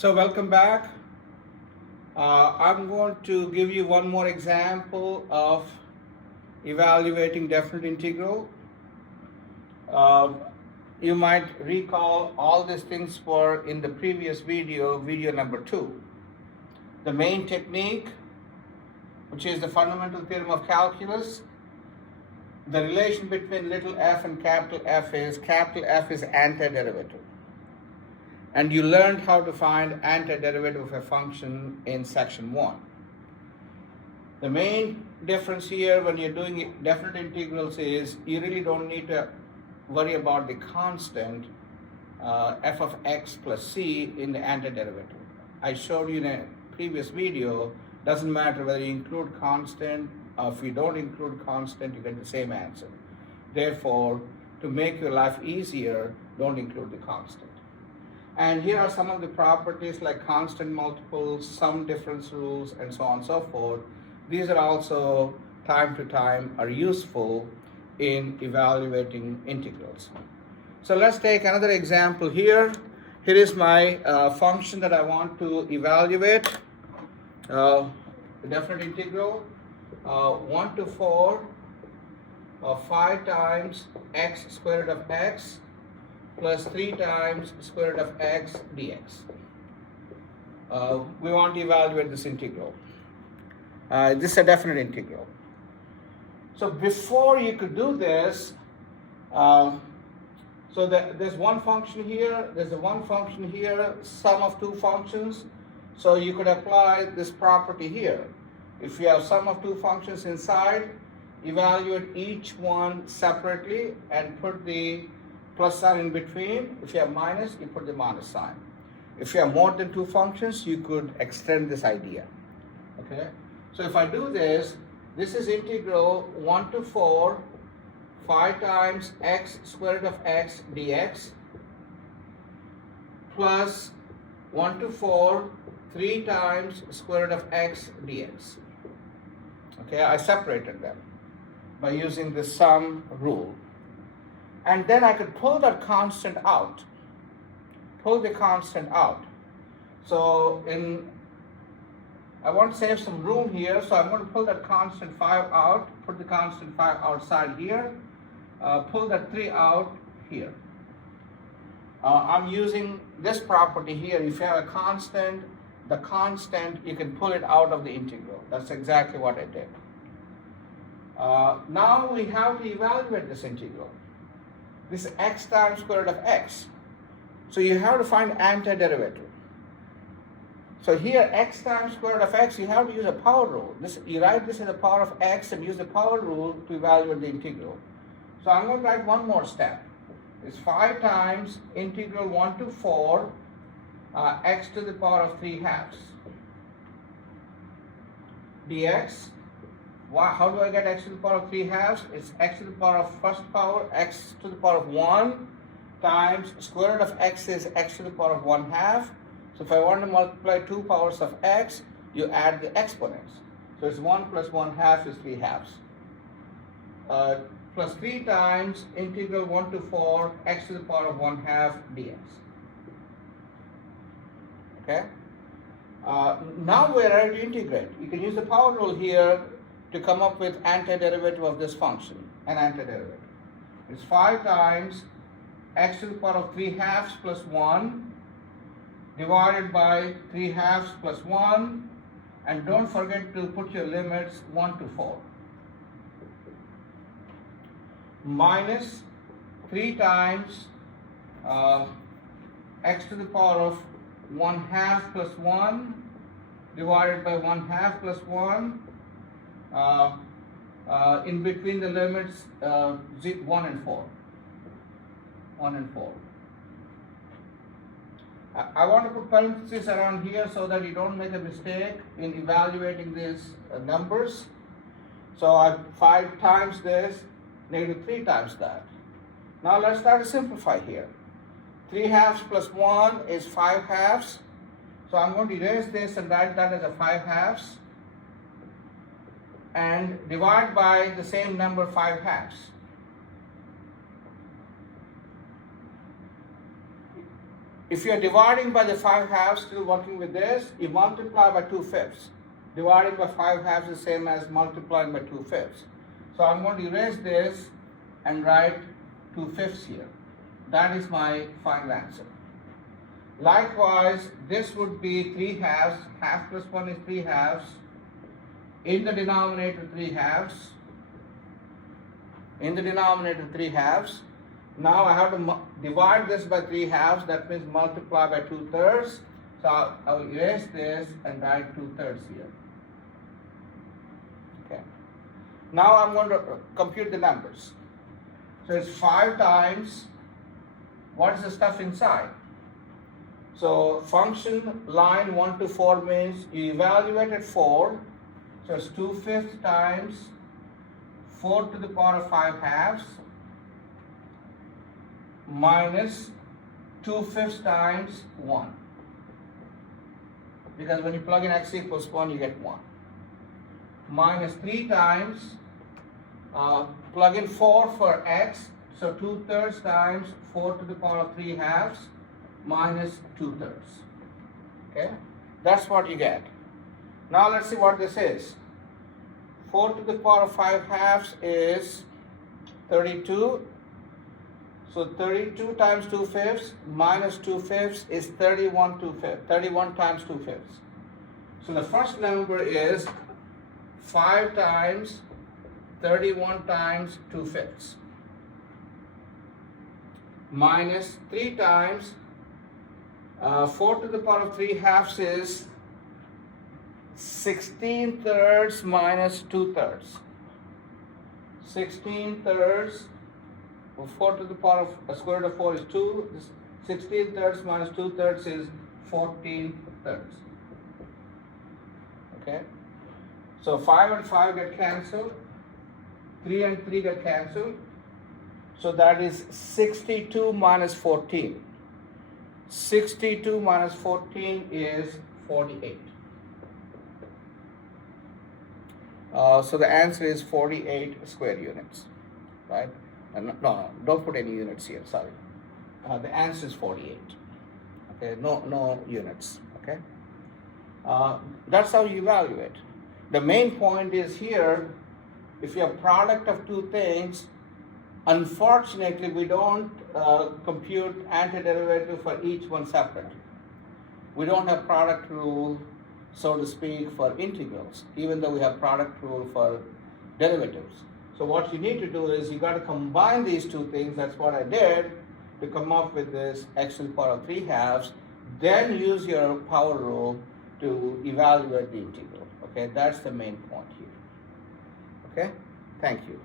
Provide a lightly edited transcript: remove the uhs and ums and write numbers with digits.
So welcome back. I'm going to give you one more example of evaluating definite integral. Uh, you might recall all these things were in the previous video number 2. The main technique, which is the fundamental theorem of calculus, the relation between little f and capital F is antiderivative. And you learned how to find antiderivative of a function in section 1. The main difference here when you're doing definite integrals is you really don't need to worry about the constant f of x plus c in the antiderivative. I showed you in a previous video, doesn't matter whether you include constant or if you don't include constant, you get the same answer. Therefore, to make your life easier, don't include the constant. And here are some of the properties like constant multiples, sum difference rules, and so on and so forth. These are also time to time are useful in evaluating integrals. So let's take another example here. Here is my function that I want to evaluate, definite integral, 1 to 4 of 5 times x square root of x plus 3 times square root of x dx. We want to evaluate this integral. This is a definite integral. So before you could do this, there's one function here, there's a one function here, sum of two functions. So you could apply this property here. If you have sum of two functions inside, evaluate each one separately and put the plus sign in between. If you have minus, you put the minus sign. If you have more than two functions, you could extend this idea. Okay? So if I do this, this is integral 1 to 4, 5 times x square root of x dx plus 1 to 4, 3 times square root of x dx. Okay, I separated them by using the sum rule. And then I could pull that constant out. Pull the constant out. So I want to save some room here, so I'm going to pull that constant 5 out, put the constant 5 outside here, pull that 3 out here. I'm using this property here. If you have a constant, the constant, you can pull it out of the integral. That's exactly what I did. Now we have to evaluate this integral. This is x times square root of x. So you have to find antiderivative. So here, x times square root of x, you have to use a power rule. You write this in the power of x and use the power rule to evaluate the integral. So I'm going to write one more step. It's 5 times integral 1 to 4 x to the power of 3 halves dx. How do I get x to the power of 3 halves? It's x to the power of first power, x to the power of 1 times square root of x is x to the power of 1 half. So if I want to multiply 2 powers of x, you add the exponents. So it's 1 plus 1 half is 3 halves. Plus 3 times integral 1 to 4 x to the power of 1 half dx. Okay? Now we're ready to integrate. You can use the power rule here to come up with antiderivative of this function, an antiderivative. It's 5 times x to the power of 3 halves plus 1 divided by 3 halves plus 1, and don't forget to put your limits 1 to 4. Minus 3 times x to the power of 1 half plus 1 divided by 1 half plus 1, in between the limits 1 and 4. 1 and 4. I want to put parentheses around here so that you don't make a mistake in evaluating these numbers. So I 5 times this, negative 3 times that. Now let's start to simplify here. 3 halves plus 1 is 5 halves. So I'm going to erase this and write that as a 5 halves. And divide by the same number 5 halves. If you're dividing by the 5/2, still working with this, you multiply by 2/5. Dividing by 5/2 is the same as multiplying by 2/5. So I'm going to erase this and write 2/5 here. That is my final answer. Likewise, this would be 3/2. Half plus 1 is 3/2. In the denominator, 3/2. In the denominator, 3/2. Now I have to divide this by 3/2. That means multiply by 2/3. So I'll erase this and write 2/3 here. Okay. Now I'm going to compute the numbers. So it's 5 times, what is the stuff inside? So function line 1 to 4 means you evaluate at 4. So it's 2/5 times 4 to the power of 5/2 minus 2/5 times 1. Because when you plug in x equals 1, you get 1. Minus 3 times, plug in 4 for x, so 2/3 times 4 to the power of 3/2 minus 2/3. Okay, that's what you get. Now let's see what this is. 4 to the power of 5/2 is 32. So 32 times 2/5 minus 2/5 is 31 2/5. 31 times 2/5. So the first number is 5 times 31 times 2/5 minus 3 times 4 to the power of 3/2 is 16/3 minus 2/3. 16/3, 4 to the power of square root of 4 is 2. 16/3 minus 2/3 is 14/3. Okay? So 5 and 5 get cancelled. 3 and 3 get cancelled. So that is 62 minus 14. 62 minus 14 is 48. So the answer is 48 square units, right? No, don't put any units here, sorry. The answer is 48. Okay, no units, okay? That's how you evaluate. The main point is here, if you have product of two things, unfortunately we don't compute antiderivative for each one separately. We don't have product rule, so to speak, for integrals, even though we have product rule for derivatives. So what you need to do is you got to combine these two things. That's what I did to come up with this x to the power of 3/2. Then use your power rule to evaluate the integral. Okay, that's the main point here. Okay, thank you.